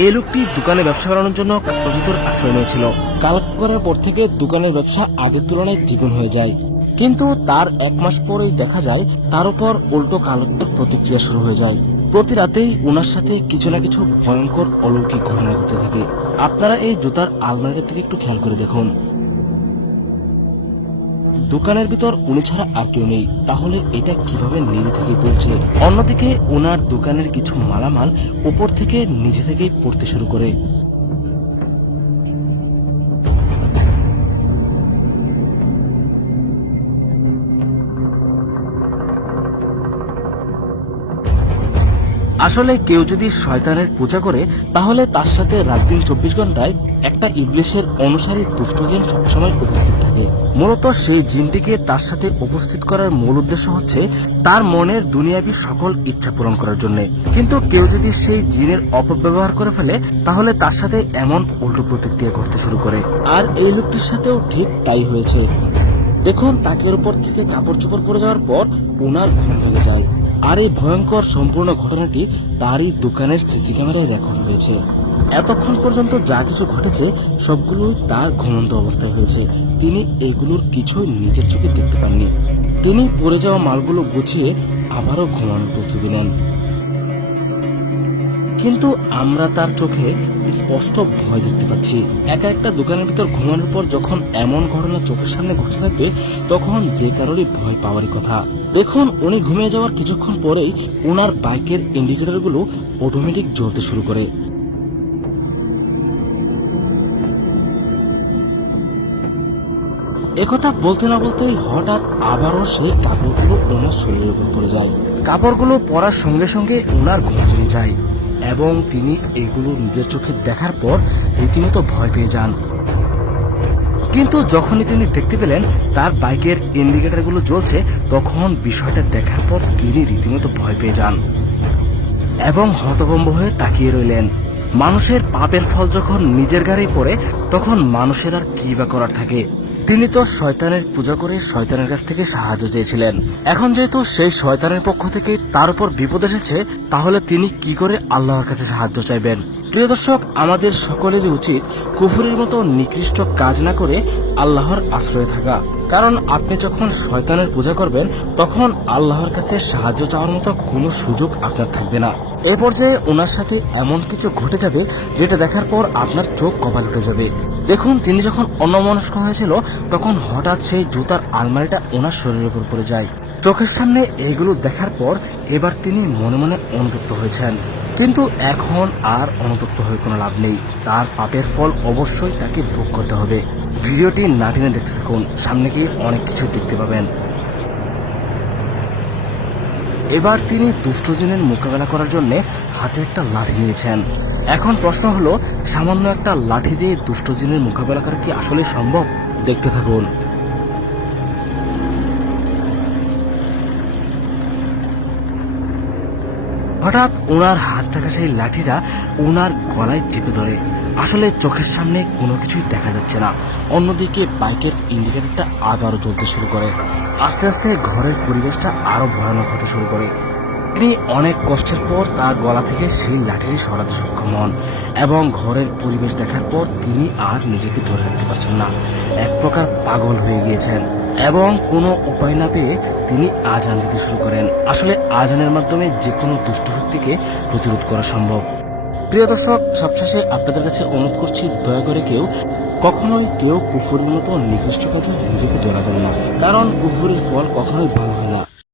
এই লোকটি দোকানে ব্যবসা করানোর জন্য কালোর ভিতর আশ্রয় নিয়েছিল। কালো করার পর থেকে দোকানের ব্যবসা আগের তুলনায় দ্বিগুণ হয়ে যায়, কিন্তু তার 1 মাস পরেই দেখা যায় তার উপর উল্টো কালোর প্রতিক্রিয়া শুরু হয়ে যায়। প্রতি রাতেই ওনার সাথে কিছু না কিছু ভয়ঙ্কর অলৌকিক ঘটনা ঘটতে থাকে। আপনারা এই জুতার আলমারিটার থেকে একটু খেয়াল করে দেখুন। দোকানের ভিতর উনি ছাড়া আর কেউ নেই, তাহলে এটা কিভাবে নিজে থেকেই তুলছে? অন্যদিকে ওনার দোকানের কিছু মালামাল উপর থেকে নিজে থেকেই পড়তে শুরু করে। আসলে কেউ যদি শয়তানের পূজা করে তাহলে তার সাথে রাত দিন 24 ঘন্টায় একটা ইবলিশের অনুসারী দুষ্ট জিন সবসময় উপস্থিত থাকে। মূলত সেই জিনটিকে তার সাথে উপস্থিত করার মূল উদ্দেশ্য হচ্ছে তার মনের দুনিয়াবী সকল ইচ্ছা পূরণ করার জন্য। কিন্তু কেউ যদি সেই জিনের অপব্যবহার করে ফেলে তাহলে তার সাথে এমন উল্টো প্রতিক্রিয়া করতে শুরু করে। আর এই লোকটির সাথেও ঠিক তাই হয়েছে। দেখুন, তাকের উপর থেকে কাপড় চোপড় পরে যাওয়ার পর ওনার ঘুম ভেঙে যায়। আর এই ভয়ঙ্কর সম্পূর্ণ ঘটনাটি তারই দোকানের সিসি ক্যামেরায় রেকর্ড হয়েছে। এতক্ষণ পর্যন্ত যা কিছু ঘটেছে সবগুলোই তার ঘুমন্ত অবস্থায় হয়েছে। তিনি এগুলোর কিছু নিজের চোখে দেখতে পাননি। তিনি পড়ে যাওয়া মালগুলো গুছিয়ে আবারও ঘুমানোর প্রস্তুতি নেন, কিন্তু আমরা তার চোখে স্পষ্ট ভয় দেখতে পাচ্ছি। একা একটা দোকানের ভিতর ঘুমানোর পর যখন এমন ঘটনা চোখের সামনে ঘটতে থাকবে তখন যে কারোরই ভয় পাওয়ারই কথা। দেখুন, উনি ঘুমিয়ে যাওয়ার কিছুক্ষণ পরেই ওনার বাইকের ইন্ডিকেটরগুলো অটোমেটিক জ্বলতে শুরু করে। একথা বলতে না বলতেই হঠাৎ আবারও সেই কাপড়গুলো ওনার শরীরের উপর পড়ে যায়। কাপড়গুলো পরার সঙ্গে সঙ্গে ওনার ঘুম ভেঙে যায় এবং তিনি এগুলো নিজের চোখে দেখার পর রীতিমতো ভয় পেয়ে যান। কিন্তু যখনই তিনি দেখতে পেলেন তার বাইকের ইন্ডিকেটরগুলো জ্বলছে তখন বিষয়টা দেখার পর তিনি রীতিমতো ভয় পেয়ে যান এবং হতভম্ব হয়ে তাকিয়ে রইলেন। মানুষের পাপের ফল যখন নিজের ঘাড়েই পড়ে তখন মানুষের আর কি বা করার থাকে। তিনি তো শয়তানের পূজা করে শয়তানের কাছ থেকে সাহায্য চেয়েছিলেন। এখন যেহেতু সেই শয়তানের পক্ষ থেকে তার উপর বিপদ এসেছে তাহলে তিনি কি করে আল্লাহর কাছে সাহায্য চাইবেন? প্রিয় দর্শক, আমাদের সকলেরই উচিত কুফরের মতো নিকৃষ্ট কাজ না করে আল্লাহর আশ্রয়ে থাকা। কারণ আপনি যখন শয়তানের পূজা করবেন তখন আল্লাহর কাছে সাহায্য চাওয়ার মতো কোনো সুযোগ আপনার থাকবে না। এ পর্যায়ে ওনার সাথে এমন কিছু ঘটে যাবে যেটা দেখার পর আপনার চোখ কপাল উঠে যাবে। দেখুন, তিনি যখন অন্যমনস্ক হয়েছিল তখন হঠাৎ সেই জুতার আলমারিটা ওনার শরীরের উপর পড়ে যায়। চোখের সামনে এইগুলো দেখার পর এবার তিনি মনে মনে অনুতপ্ত হয়েছেন। কিন্তু এখন আর অনুতপ্ত হয়ে কোনো লাভ নেই। তার পাপের ফল অবশ্যই তাকে ভোগ করতে হবে। ভিডিওটি না টেনে দেখতে থাকুন, সামনে গিয়ে অনেক কিছু দেখতে পাবেন। এবার তিনি দুষ্ট জিনের মোকাবেলা করার জন্য হাতে একটা লাঠি নিয়েছেন। এখন প্রশ্ন হলো, সামান্য একটা লাঠি দিয়ে দুষ্ট জিনের মোকাবেলা করা কি আসলে সম্ভব? দেখতে থাকুন। হঠাৎ ওনার হাত থাকা সেই লাঠিটা ওনার গলায় চেপে ধরে। আসলে চোখের সামনে কোনো কিছুই দেখা যাচ্ছে না। অন্যদিকে বাইকের ইন্ডিকেটরটা আবারও জ্বলতে শুরু করে। আস্তে আস্তে ঘরের পরিবেশটা আরো ভয়ানক হতে শুরু করে। তিনি অনেক কষ্টের পর তার গলা থেকে সেই লাঠিটি সরাতে সক্ষম হন এবং ঘরের পরিবেশ দেখার পর তিনি আর নিজেকে ধরে রাখতে পারছেন না। এক প্রকার পাগল হয়ে গিয়েছেন এবং কোনো উপায় না পেয়ে তিনি আজান দিতে শুরু করেন। আসলে আজানের মাধ্যমে যে কোনো দুষ্ট শক্তিকে প্রতিরোধ করা সম্ভব। প্রিয় দর্শক, সবশেষে আপনাদের কাছে অনুরোধ করছি, দয়া করে কখনোই কেউ কুফরের মতো নিকৃষ্ট কাজে নিজেকে জড়াবেন না। কারণ কুফরের ফল কখনোই ভালো হয় না।